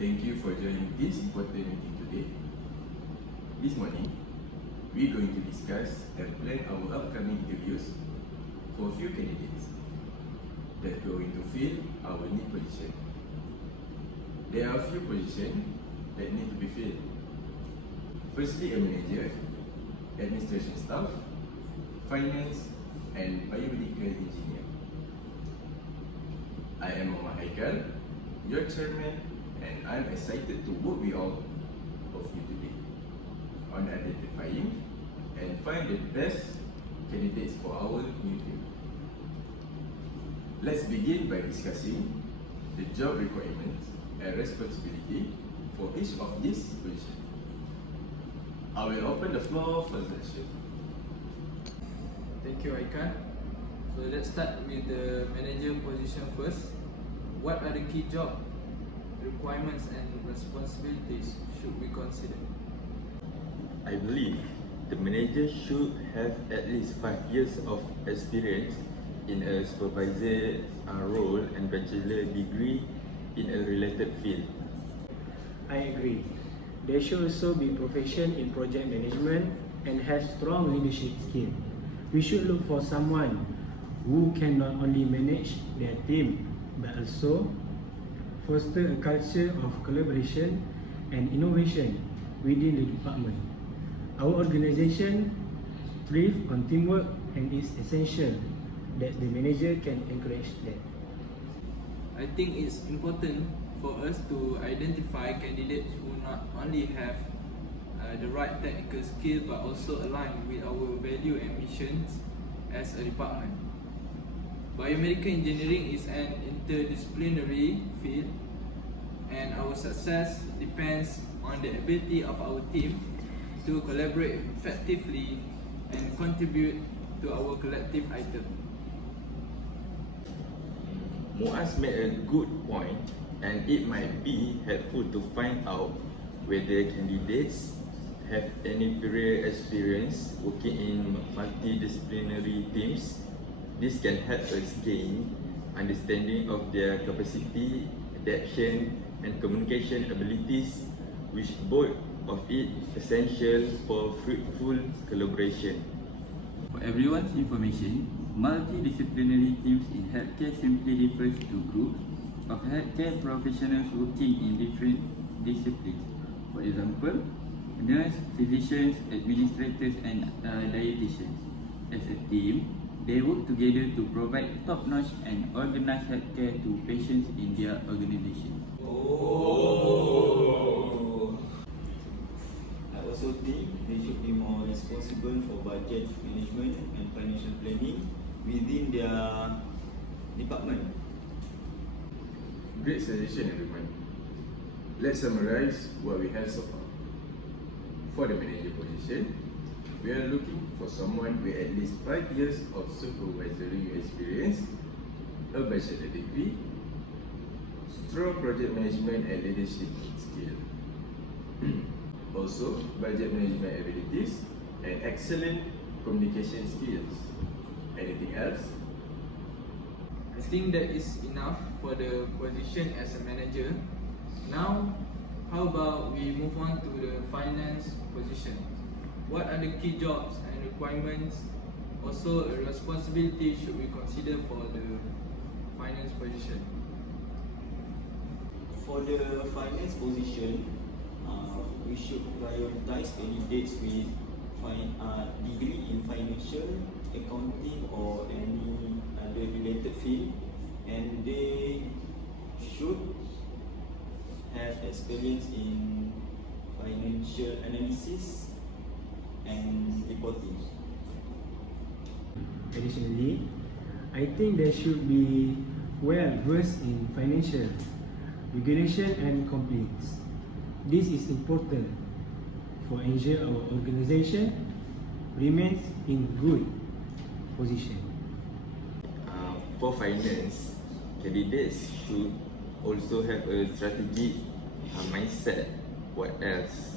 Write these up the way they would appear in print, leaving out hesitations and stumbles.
Thank you for joining this important meeting today. This morning, we're going to discuss and plan our upcoming interviews for a few candidates that are going to fill our new position. There are a few positions that need to be filled. Firstly, a manager, administration staff, finance, and biomedical engineer. I am Muhammad Haikal, your chairman, and I'm excited to work with all of you today on identifying and find the best candidates for our new team. Let's begin by discussing the job requirements and responsibility for each of these positions. I will open the floor for selection. Thank you, Haikal. So let's start with the manager position first. What are the key job requirements and responsibilities should we consider? I believe the manager should have at least 5 years of experience in a supervisor role and bachelor degree in a related field. I agree. They should also be proficient in project management and have strong leadership skills. We should look for someone who can not only manage their team but also foster a culture of collaboration and innovation within the department. Our organization thrives on teamwork and it's essential that the manager can encourage that. I think it's important for us to identify candidates who not only have the right technical skill but also align with our value and missions as a department. Biomedical engineering is an interdisciplinary field, and our success depends on the ability of our team to collaborate effectively and contribute to our collective item. Muaz made a good point, and it might be helpful to find out whether candidates have any prior experience working in multidisciplinary teams. This can help us gain understanding of their capacity, adaptation, and communication abilities, which both of it essential for fruitful collaboration. For everyone's information, multidisciplinary teams in healthcare simply refers to groups of healthcare professionals working in different disciplines. For example, nurses, physicians, administrators, and dietitians. As a team, they work together to provide top-notch and organized healthcare to patients in their organization. I also think they should be more responsible for budget management and financial planning within their department. Great suggestion, everyone. Let's summarize what we have so far. For the manager position, we are looking for someone with at least 5 years of supervisory experience, a bachelor degree, strong project management and leadership skills, also budget management abilities and excellent communication skills. Anything else? I think that is enough for the position as a manager. Now, how about we move on to the finance position? What are the key jobs and requirements? Also, a responsibility should we consider for the finance position? For the finance position, we should prioritize candidates with degree in financial, accounting or any other related field, and they should have experience in financial analysis and reporting. Additionally, I think they should be well versed in financial regulation and compliance. This is important for ensure our organization remains in good position. For finance, candidates should also have a strategic mindset. What else?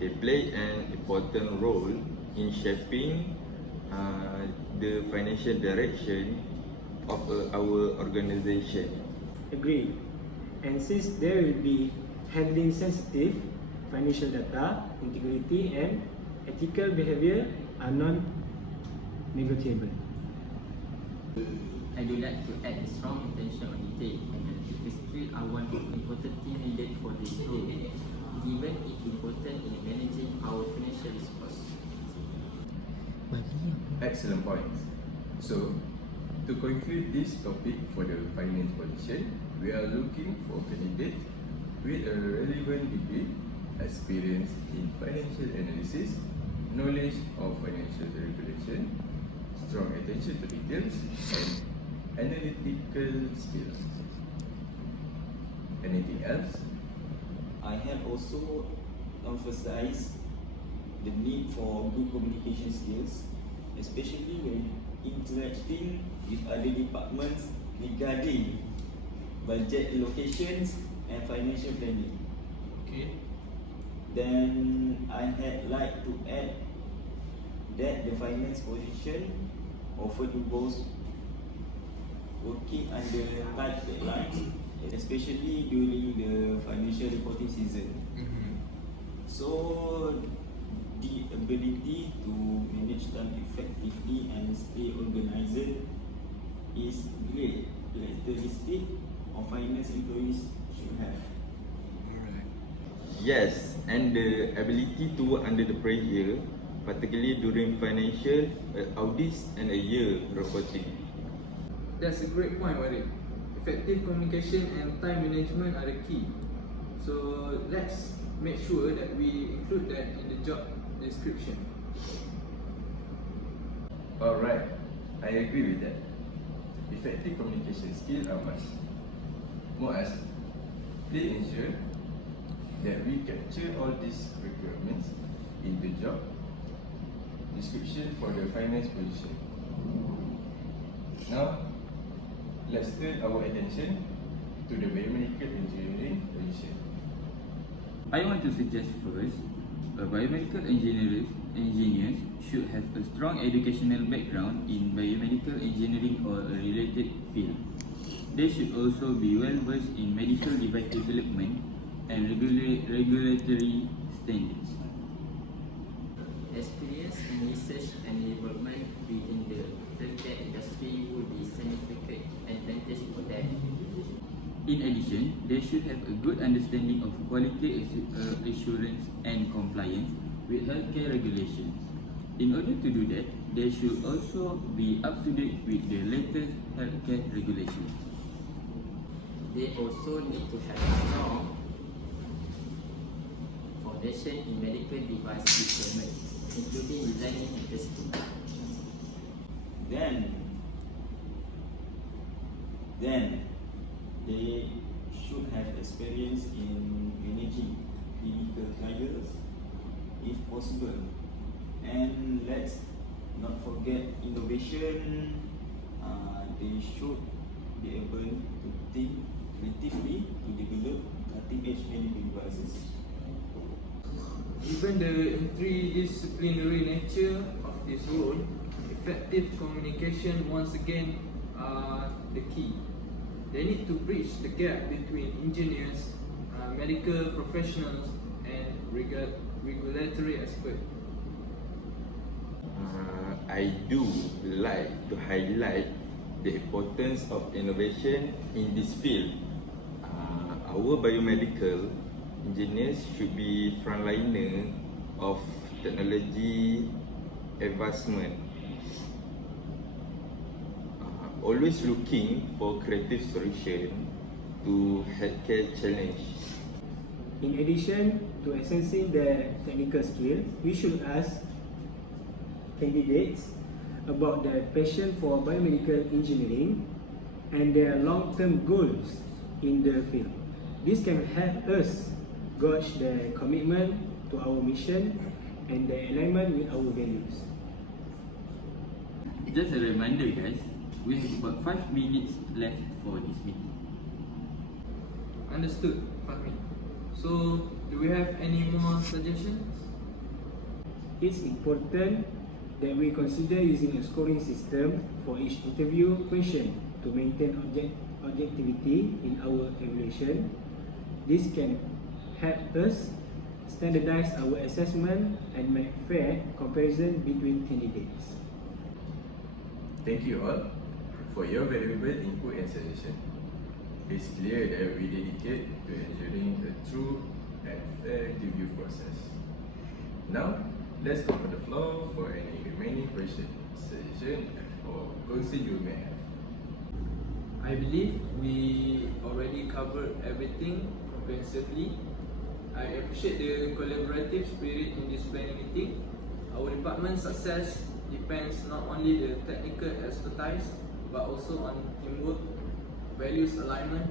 They play an important role in shaping the financial direction of our organization. Agreed. And since they will be handling sensitive financial data, integrity and ethical behavior are non-negotiable. I would like to add a strong attention on detail analytical skill are one of the important things needed for this role, given its importance in managing our financial resources. Excellent point. So, to conclude this topic for the finance position, we are looking for candidates with a relevant degree, experience in financial analysis, knowledge of financial regulation, strong attention to details, and analytical skills. Anything else? I have also emphasized the need for good communication skills, especially when interacting with other departments regarding budget allocations and financial planning. Okay. Then I had like to add that the finance position often involves working under tight deadlines, especially during the financial reporting season. So the ability to manage time effectively and stay organized is great characteristic of finance employees should have. Yes, and the ability to work under the pressure, particularly during financial audits and a year reporting. That's a great point, Warid. Effective communication and time management are the key. So let's make sure that we include that in the job description. Alright, I agree with that. Effective communication skills are must. Muaz, please ensure that we capture all these requirements in the job description for the finance position. Now, let's turn our attention to the biomedical engineering position. I want to suggest first, biomedical engineers should have a strong educational background in biomedical engineering or a related field. They should also be well versed in medical device development and regulatory standards. Experience in research and development within the healthcare industry would be significant advantage for them. In addition, they should have a good understanding of quality assurance and compliance with healthcare regulations. In order to do that, they should also be up to date with the latest healthcare regulations. They also need to have a strong foundation in medical device development, including designing and testing. Then they should have experience in managing clinical trials if possible. And let's not forget innovation. They should be able to think creatively to develop cutting-edge medical devices. Given the interdisciplinary nature of this role, effective communication once again are the key. They need to bridge the gap between engineers, medical professionals and regulatory experts. I do like to highlight the importance of innovation in this field. Our biomedical engineers should be frontliner of technology advancement, always looking for creative solution to healthcare challenge. In addition to assessing their technical skills, we should ask candidates about their passion for biomedical engineering and their long-term goals in the field. This can help us gauge their commitment to our mission and their alignment with our values. Just a reminder guys, we have about 5 minutes left for this meeting. Understood, Fahmi. So, do we have any more suggestions? It's important that we consider using a scoring system for each interview question to maintain objectivity in our evaluation. This can help us standardize our assessment and make fair comparison between candidates. Thank you all for your valuable input and suggestion. It's clear that we dedicate to ensuring a true and fair interview process. Now, let's open the floor for any remaining questions, suggestions, or concerns you may have. I believe we already covered everything comprehensively. I appreciate the collaborative spirit in this planning meeting. Our department's success depends not only the technical expertise but also on teamwork, values alignment,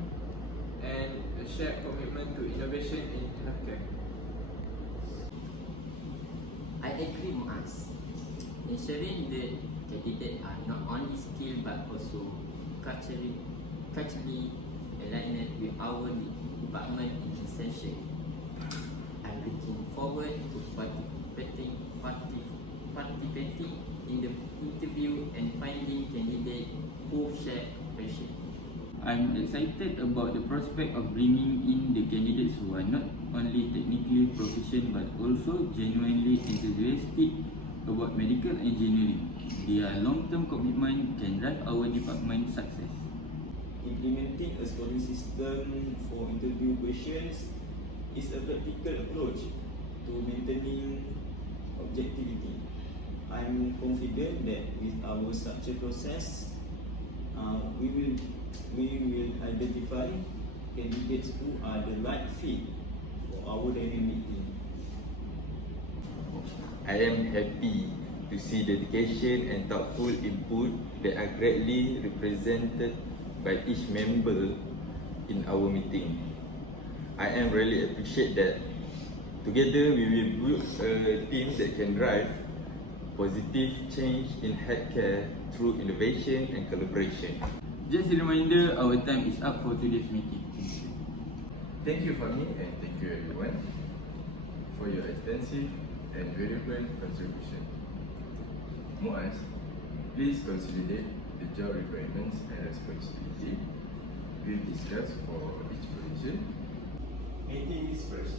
and a shared commitment to innovation in healthcare. I agree, Muaz. Ensuring the candidates are not only skilled but also culturally aligned with our department is essential. I'm looking forward to participating in the interview and finding candidates who share passion. I'm excited about the prospect of bringing in the candidates who are not only technically proficient but also genuinely enthusiastic about medical engineering. Their long-term commitment can drive our department's success. Implementing a scoring system for interview questions is a practical approach to maintaining objectivity. I'm confident that with our structured process, we will identify candidates who are the right fit for our dynamic team. I am happy to see dedication and thoughtful input that are greatly represented by each member in our meeting. I am really appreciate that together we will build a team that can drive positive change in healthcare through innovation and collaboration. Just a reminder, our time is up for today's meeting. Thank you, Fahmi, and thank you everyone for your extensive and valuable contribution. Muaz, please consolidate the job requirements and responsibility we've discussed for each position. Meeting is first.